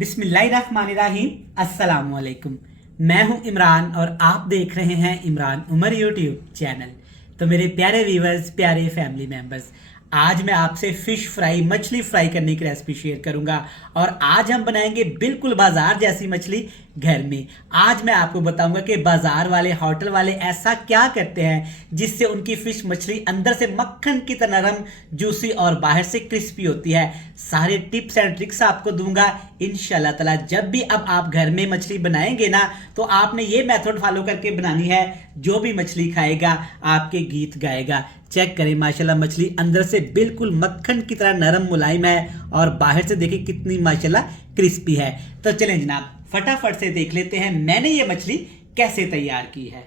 बिस्मिल्लाहिर्रहमानिर्रहीम। अस्सलाम वालेकुम। मैं हूं इमरान और आप देख रहे हैं इमरान उमर यूट्यूब चैनल। तो मेरे प्यारे व्यूवर्स, प्यारे फैमिली मेंबर्स, आज मैं आपसे फिश फ्राई, मछली फ्राई करने की रेसिपी शेयर करूंगा। और आज हम बनाएंगे बिल्कुल बाजार जैसी मछली घर में। आज मैं आपको बताऊंगा कि बाजार वाले, होटल वाले ऐसा क्या करते हैं जिससे उनकी फिश मछली अंदर से मक्खन की तरह नरम, जूसी और बाहर से क्रिस्पी होती है। सारे टिप्स एंड ट्रिक्स आपको दूंगा इंशाल्लाह ताला। जब भी अब आप घर में मछली बनाएंगे ना, तो आपने ये मेथड फॉलो करके बनानी है। जो भी मछली खाएगा आपके गीत गाएगा। चेक करें, माशाल्लाह मछली अंदर से बिल्कुल मक्खन की तरह नरम मुलायम है और बाहर से देखिए कितनी माशाल्लाह क्रिस्पी है। तो चलें जनाब, फटाफट से देख लेते हैं मैंने ये मछली कैसे तैयार की है।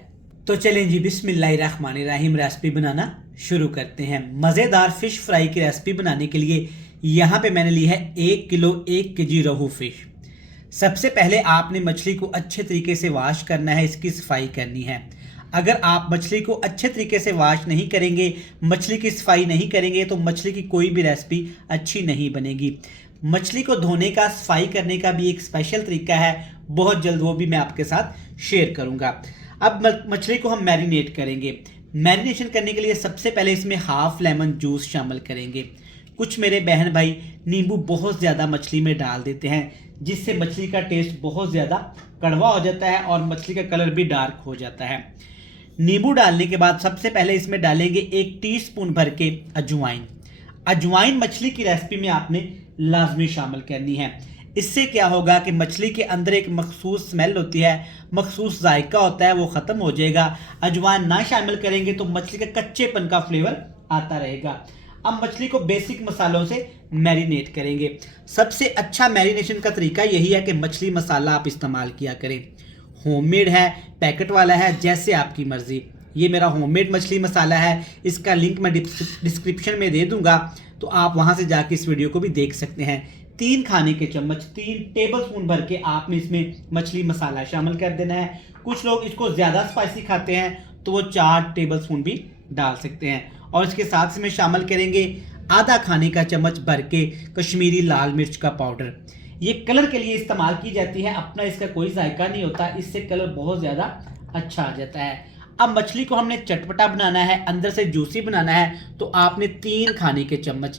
तो चलें जी, बिस्मिल्लाहिर्रहमानिर्रहीम, रेसिपी बनाना शुरू करते हैं। मज़ेदार फिश फ्राई की रेसिपी बनाने के लिए यहाँ पे मैंने ली है 1 किलो 1 केजी रोहू फिश। सबसे पहले आपने मछली को अच्छे तरीके से वॉश करना है, इसकी सफाई करनी है। अगर आप मछली को अच्छे तरीके से वॉश नहीं करेंगे, मछली की सफाई नहीं करेंगे, तो मछली की कोई भी रेसिपी अच्छी नहीं बनेगी। मछली को धोने का, सफाई करने का भी एक स्पेशल तरीका है, बहुत जल्द वो भी मैं आपके साथ शेयर करूंगा। अब मछली को हम मैरिनेट करेंगे। मैरिनेशन करने के लिए सबसे पहले इसमें हाफ लेमन जूस शामिल करेंगे। कुछ मेरे बहन भाई नींबू बहुत ज़्यादा मछली में डाल देते हैं, जिससे मछली का टेस्ट बहुत ज़्यादा कड़वा हो जाता है और मछली का कलर भी डार्क हो जाता है। नींबू डालने के बाद सबसे पहले इसमें डालेंगे 1 टीस्पून भर के अजवाइन। अजवाइन मछली की रेसिपी में आपने लाजमी शामिल करनी है। इससे क्या होगा कि मछली के अंदर एक मखसूस स्मेल होती है, मखसूस जायका होता है, वो ख़त्म हो जाएगा। अजवाइन ना शामिल करेंगे तो मछली का कच्चेपन का फ्लेवर आता रहेगा। अब मछली को बेसिक मसालों से मैरिनेट करेंगे। सबसे अच्छा मैरिनेशन का तरीका यही है कि मछली मसाला आप इस्तेमाल किया करें। होममेड है, पैकेट वाला है, जैसे आपकी मर्ज़ी। ये मेरा होममेड मछली मसाला है, इसका लिंक मैं डिस्क्रिप्शन में दे दूंगा, तो आप वहां से जाके इस वीडियो को भी देख सकते हैं। 3 खाने के चम्मच, 3 टेबल स्पून भर के आपने इसमें मछली मसाला शामिल कर देना है। कुछ लोग इसको ज़्यादा स्पाइसी खाते हैं तो वो 4 टेबल स्पून भी डाल सकते हैं। और इसके साथ इसमें शामिल करेंगे आधा खाने का चम्मच भर के कश्मीरी लाल मिर्च का पाउडर। ये कलर के लिए इस्तेमाल की जाती है, अपना इसका कोई जायका नहीं होता, इससे कलर बहुत ज़्यादा अच्छा आ जाता है। अब मछली को हमने चटपटा बनाना है, अंदर से जूसी बनाना है, तो आपने 3 खाने के चम्मच,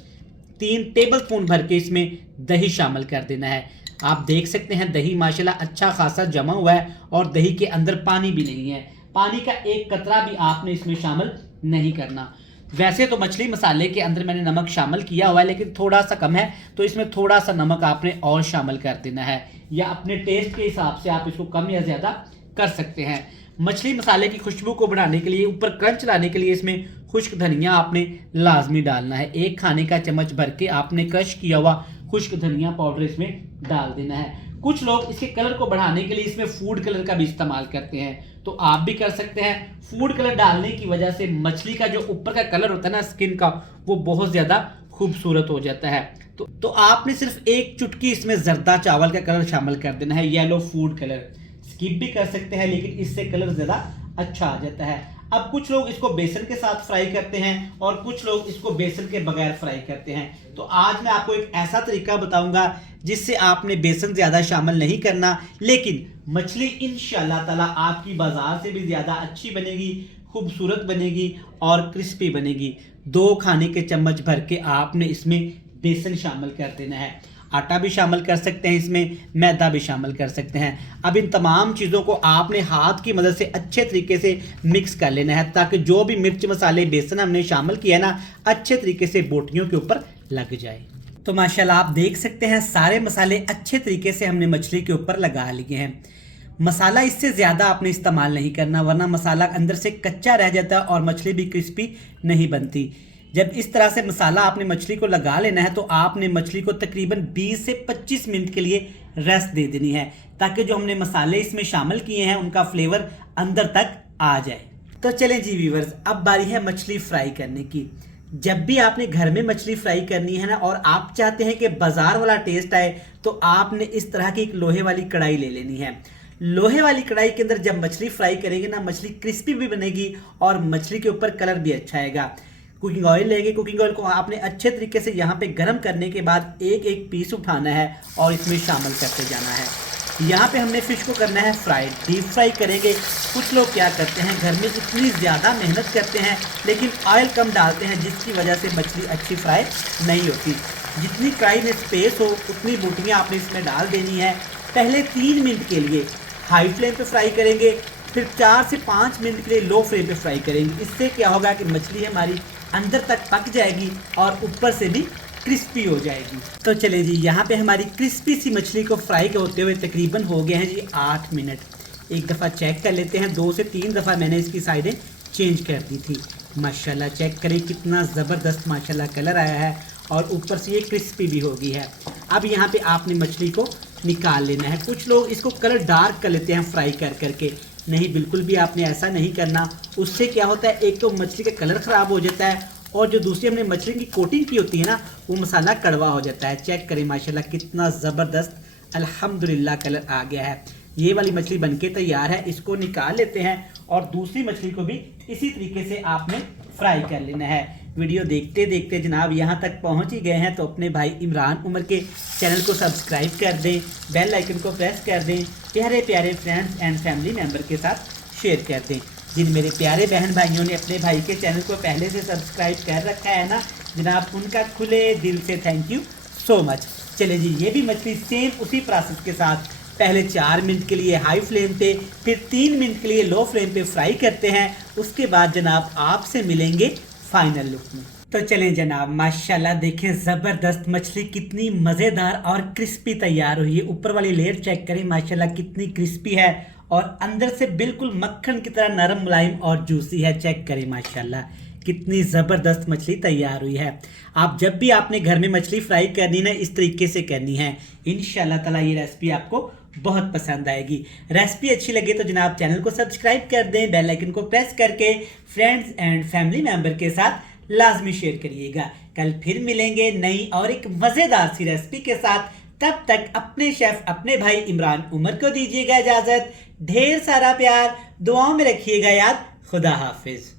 3 टेबल स्पून भर के इसमें दही शामिल कर देना है। आप देख सकते हैं दही माशाल्लाह अच्छा खासा जमा हुआ है और दही के अंदर पानी भी नहीं है। पानी का एक कतरा भी आपने इसमें शामिल नहीं करना। वैसे तो मछली मसाले के अंदर मैंने नमक शामिल किया हुआ है, लेकिन थोड़ा सा कम है, तो इसमें थोड़ा सा नमक आपने और शामिल कर देना है, या अपने टेस्ट के हिसाब से आप इसको कम या ज़्यादा कर सकते हैं। मछली मसाले की खुशबू को बढ़ाने के लिए, ऊपर क्रंच लाने के लिए इसमें खुश्क धनिया आपने लाजमी डालना है। 1 खाने का चम्मच भर के आपने क्रश किया हुआ खुश्क धनिया पाउडर इसमें डाल देना है। कुछ लोग इसके कलर को बढ़ाने के लिए इसमें फूड कलर का भी इस्तेमाल करते हैं, तो आप भी कर सकते हैं। फूड कलर डालने की वजह से मछली का जो ऊपर का कलर होता है ना, स्किन का, वो बहुत ज़्यादा खूबसूरत हो जाता है। तो आपने सिर्फ 1 चुटकी इसमें जर्दा चावल का कलर शामिल कर देना है, येलो फूड कलर। स्किप भी कर सकते हैं, लेकिन इससे कलर ज़्यादा अच्छा आ जाता है। अब कुछ लोग इसको बेसन के साथ फ्राई करते हैं और कुछ लोग इसको बेसन के बगैर फ्राई करते हैं। तो आज मैं आपको एक ऐसा तरीका बताऊंगा जिससे आपने बेसन ज़्यादा शामिल नहीं करना, लेकिन मछली इंशाल्लाह ताला आपकी बाजार से भी ज़्यादा अच्छी बनेगी, खूबसूरत बनेगी और क्रिस्पी बनेगी। 2 खाने के चम्मच भर के आपने इसमें बेसन शामिल कर देना है। आटा भी शामिल कर सकते हैं, इसमें मैदा भी शामिल कर सकते हैं। अब इन तमाम चीज़ों को आपने हाथ की मदद से अच्छे तरीके से मिक्स कर लेना है, ताकि जो भी मिर्च मसाले बेसन हमने शामिल किया है ना, अच्छे तरीके से बोटियों के ऊपर लग जाए। तो माशाल्लाह आप देख सकते हैं सारे मसाले अच्छे तरीके से हमने मछली के ऊपर लगा लिए हैं। मसाला इससे ज़्यादा आपने इस्तेमाल नहीं करना, वरना मसाला अंदर से कच्चा रह जाता है और मछली भी क्रिस्पी नहीं बनती। जब इस तरह से मसाला आपने मछली को लगा लेना है, तो आपने मछली को तकरीबन 20 से 25 मिनट के लिए रेस्ट दे देनी है, ताकि जो हमने मसाले इसमें शामिल किए हैं उनका फ्लेवर अंदर तक आ जाए। तो चलें जी व्यूवर्स, अब बारी है मछली फ्राई करने की। जब भी आपने घर में मछली फ्राई करनी है ना, और आप चाहते हैं कि बाजार वाला टेस्ट आए, तो आपने इस तरह की एक लोहे वाली कढ़ाई ले लेनी है। लोहे वाली कढ़ाई के अंदर जब मछली फ्राई करेंगे ना, मछली क्रिस्पी भी बनेगी और मछली के ऊपर कलर भी अच्छा आएगा। कुकिंग ऑयल लेंगे। कुकिंग ऑयल को आपने अच्छे तरीके से यहाँ पे गर्म करने के बाद एक एक पीस उठाना है और इसमें शामिल करते जाना है। यहाँ पे हमने फ़िश को करना है फ्राई, डीप फ्राई करेंगे। कुछ लोग क्या करते हैं, घर में इतनी ज़्यादा मेहनत करते हैं लेकिन ऑयल कम डालते हैं, जिसकी वजह से मछली अच्छी फ्राई नहीं होती। जितनी कढ़ाई में स्पेस हो उतनी बोटियाँ आपने इसमें डाल देनी है। पहले 3 मिनट के लिए हाई फ्लेम पे फ्राई करेंगे, फिर 4 से 5 मिनट के लिए लो फ्लेम पे फ्राई करेंगे। इससे क्या होगा कि मछली हमारी अंदर तक पक जाएगी और ऊपर से भी क्रिस्पी हो जाएगी। तो चले जी, यहाँ पे हमारी क्रिस्पी सी मछली को फ्राई होते हुए तकरीबन हो गए हैं जी 8 मिनट। एक दफ़ा चेक कर लेते हैं, 2 से 3 दफ़ा मैंने इसकी साइडें चेंज कर दी थी। माशाल्लाह चेक करें कितना ज़बरदस्त माशाल्लाह कलर आया है और ऊपर से ये क्रिस्पी भी हो गई है। अब यहाँ पे आपने मछली को निकाल लेना है। कुछ लोग इसको कलर डार्क कर लेते हैं फ्राई कर करके, नहीं बिल्कुल भी आपने ऐसा नहीं करना। उससे क्या होता है, एक तो मछली का कलर ख़राब हो जाता है और जो दूसरी हमने मछली की कोटिंग की होती है ना, वो मसाला कड़वा हो जाता है। चेक करें माशाल्लाह कितना ज़बरदस्त अल्हम्दुलिल्लाह कलर आ गया है। ये वाली मछली बनके तैयार है, इसको निकाल लेते हैं और दूसरी मछली को भी इसी तरीके से आपने फ्राई कर लेना है। वीडियो देखते देखते जनाब यहाँ तक पहुँच ही गए हैं तो अपने भाई इमरान उमर के चैनल को सब्सक्राइब कर दें, बेल आइकन को प्रेस कर दें, प्यारे प्यारे फ्रेंड्स एंड फैमिली मेम्बर के साथ शेयर कर दें। जिन मेरे प्यारे बहन भाइयों ने अपने भाई के चैनल को पहले से सब्सक्राइब कर रखा है ना जनाब, उनका खुले दिल से थैंक यू सो मच। चले जी, ये भी मछली सेम उसी प्रोसेस के साथ पहले 4 मिनट के लिए हाई फ्लेम पे, फिर 3 मिनट के लिए लो फ्लेम पे फ्राई करते हैं। उसके बाद जनाब आपसे मिलेंगे फाइनल लुक में। तो चलें जनाब, माशाल्लाह देखें ज़बरदस्त मछली कितनी मज़ेदार और क्रिस्पी तैयार हुई है। ऊपर वाली लेयर चेक करें माशाल्लाह कितनी क्रिस्पी है और अंदर से बिल्कुल मक्खन की तरह नरम मुलायम और जूसी है। चेक करें माशाल्लाह कितनी ज़बरदस्त मछली तैयार हुई है। आप जब भी आपने घर में मछली फ्राई करनी ना, इस तरीके से करनी है। इंशाल्लाह ताला ये रेसिपी आपको बहुत पसंद आएगी। रेसिपी अच्छी लगे तो जनाब चैनल को सब्सक्राइब कर दें, बेल आइकन को प्रेस करके फ्रेंड्स एंड फैमिली मेम्बर के साथ लाजमी शेयर करिएगा। कल फिर मिलेंगे नई और एक मज़ेदार सी रेसिपी के साथ। तब तक अपने शेफ अपने भाई इमरान उमर को दीजिएगा इजाज़त। ढेर सारा प्यार, दुआओं में रखिएगा याद। खुदा हाफिज।